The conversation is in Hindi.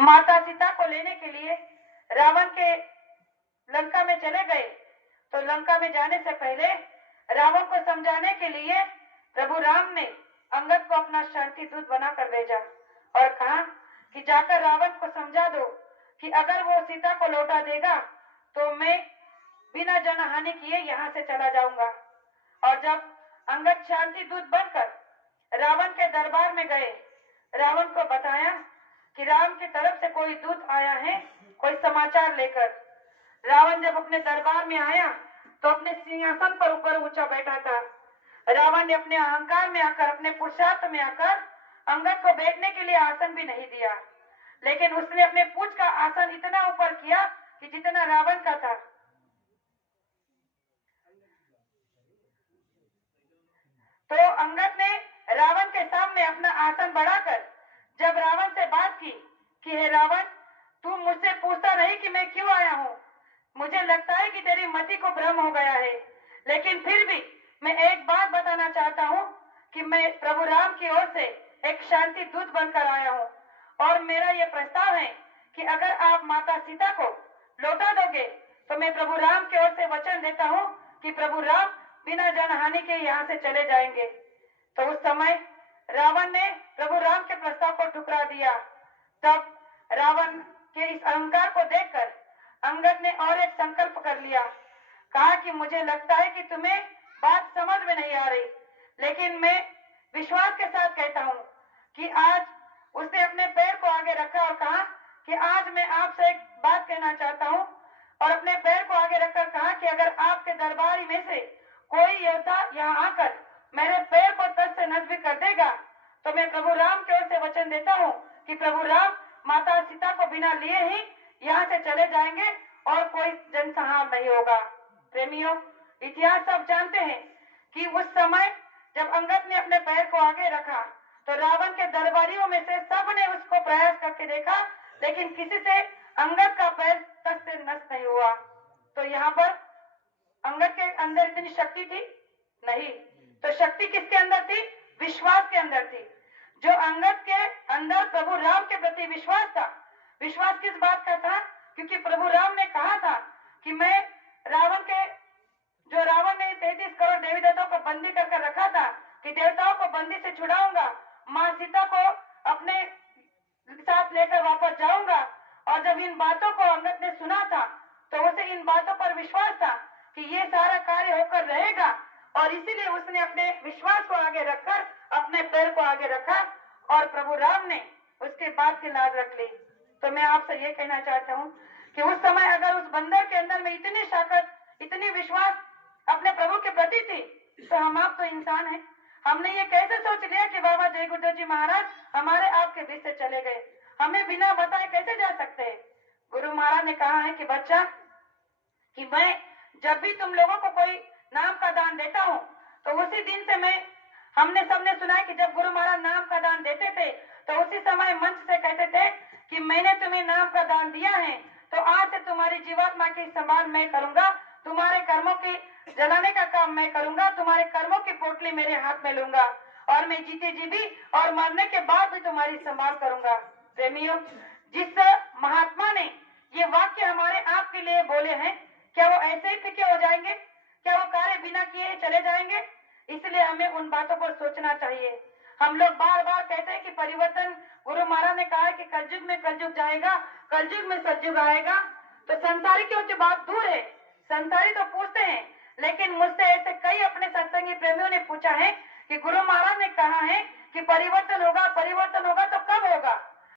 माता सीता को लेने के लिए रावण के लंका में चले गए, तो लंका में जाने से पहले रावण को समझाने के लिए प्रभु राम ने अंगद को अपना शांति दूत बनाकर भेजा और कहा कि जाकर रावण को समझा दो कि अगर वो सीता को लौटा देगा तो मैं बिना जनहानि किए यहाँ से चला जाऊंगा। और जब अंगद शांति दूत बनकर रावण के दरबार में गए, रावण को बताया कि राम की तरफ से कोई दूत आया है, कोई समाचार लेकर। रावण जब अपने दरबार में आया तो अपने सिंहासन पर ऊपर ऊंचा बैठा था। रावण ने अपने अहंकार में आकर, अपने पुरुषार्थ में आकर अंगद को बैठने के लिए आसन भी नहीं दिया, लेकिन उसने अपने पूंछ का आसन इतना ऊपर किया कि जितना रावण का था। तो अंगद ने रावण के सामने अपना आसन बढ़ाकर जब रावण से बात की कि हे रावण, तू मुझसे पूछता नहीं कि मैं क्यों आया हूँ। मुझे लगता है कि तेरी मति को भ्रम हो गया है, लेकिन फिर भी मैं एक बात बताना चाहता हूँ कि मैं प्रभु राम की ओर से एक शांति दूत बनकर आया हूँ और मेरा ये प्रस्ताव है कि अगर आप माता सीता को लौटा दोगे तो मैं प्रभु राम की ओर से वचन देता हूँ कि प्रभु राम बिना जनहानि के यहाँ से चले जाएंगे। तो उस समय रावण ने प्रभु राम के प्रस्ताव को ठुकरा दिया। तब रावण के इस अहंकार को देखकर अंगद ने और एक संकल्प कर लिया। कहा कि मुझे लगता है कि तुम्हें बात समझ में नहीं आ रही, लेकिन मैं विश्वास के साथ कहता हूँ कि आज उसने अपने पैर को आगे रखा और कहा कि आज मैं आपसे एक बात कहना चाहता हूँ, और अपने पैर को आगे रखकर कहा कि अगर आपके दरबारी में से कोई योद्धा यहाँ आकर मेरे पैर को तस से नस भी कर देगा तो मैं प्रभु राम की ओर से वचन देता हूँ कि प्रभु राम माता सीता को बिना लिए ही यहाँ से चले जाएंगे और कोई जनसंहार नहीं होगा। प्रेमियों, इतिहास सब जानते हैं कि उस समय जब अंगद ने अपने पैर को आगे रखा तो रावण के दरबारियों में से सब ने उसको प्रयास करके देखा, लेकिन किसी से अंगद का पैर तस से नस नहीं हुआ। तो यहाँ पर अंगद के अंदर इतनी शक्ति थी नहीं, तो शक्ति किसके अंदर थी? विश्वास के अंदर थी। जो अंगद के अंदर प्रभु राम के प्रति विश्वास था। विश्वास किस बात का था? क्योंकि प्रभु राम ने कहा था कि मैं रावण ने 33 करोड़ देवी देवताओं को बंदी करके रखा था कि देवताओं को बंदी से छुड़ाऊंगा, माँ सीता को अपने साथ लेकर वापस जाऊंगा। और जब इन बातों को अंगद ने सुना था तो उसे इन बातों पर विश्वास था कि ये सारा कार्य होकर रहेगा, और इसीलिए उसने अपने विश्वास को आगे रखकर अपने पैर को आगे रखा और प्रभु राम ने उसके बात की लाज रख ली। तो मैं आपसे ये कहना चाहता हूँ कि उस समय अगर उस बंदर के अंदर में इतनी ताकत, इतनी विश्वास अपने प्रभु के प्रति थी, तो हम आप तो इंसान हैं। हमने ये कैसे सोच लिया कि बाबा जय गुरुदेव जी महाराज हमारे आपके बीच से चले गए, हमें बिना बताए कैसे जा सकते हैं। गुरु महाराज ने कहा है कि बच्चा, कि मैं जब भी तुम लोगों को कोई नाम का दान देता हूँ तो उसी दिन से हमने सबने सुना है कि जब गुरु महाराज नाम का दान देते थे तो उसी समय मंच से कहते थे कि मैंने तुम्हें नाम का दान दिया है, तो आज से तुम्हारी जीवात्मा की संभाल मैं करूंगा, तुम्हारे कर्मों की जलाने का काम मैं करूंगा, तुम्हारे कर्मों की पोटली मेरे हाथ में लूंगा और मैं जीते जी भी और मरने के बाद भी तुम्हारी संभाल करूंगा। प्रेमियों, जिस महात्मा ने ये वाक्य हमारे आपके लिए बोले हैं, क्या वो ऐसे ही फीके हो जाएंगे? क्या वो कार्य बिना किए चले जाएंगे? इसलिए हमें उन बातों पर सोचना चाहिए। हम लोग बार बार कहते हैं कि परिवर्तन, गुरु महाराज ने कहा है कि कलयुग में कलयुग जाएगा, कलयुग में सतयुग आएगा। तो संसारी की बात दूर है, संसारी तो पूछते हैं, लेकिन मुझसे ऐसे कई अपने सत्संगी प्रेमियों ने पूछा है कि गुरु महाराज ने कहा है कि परिवर्तन होगा, परिवर्तन होगा तो कब होगा?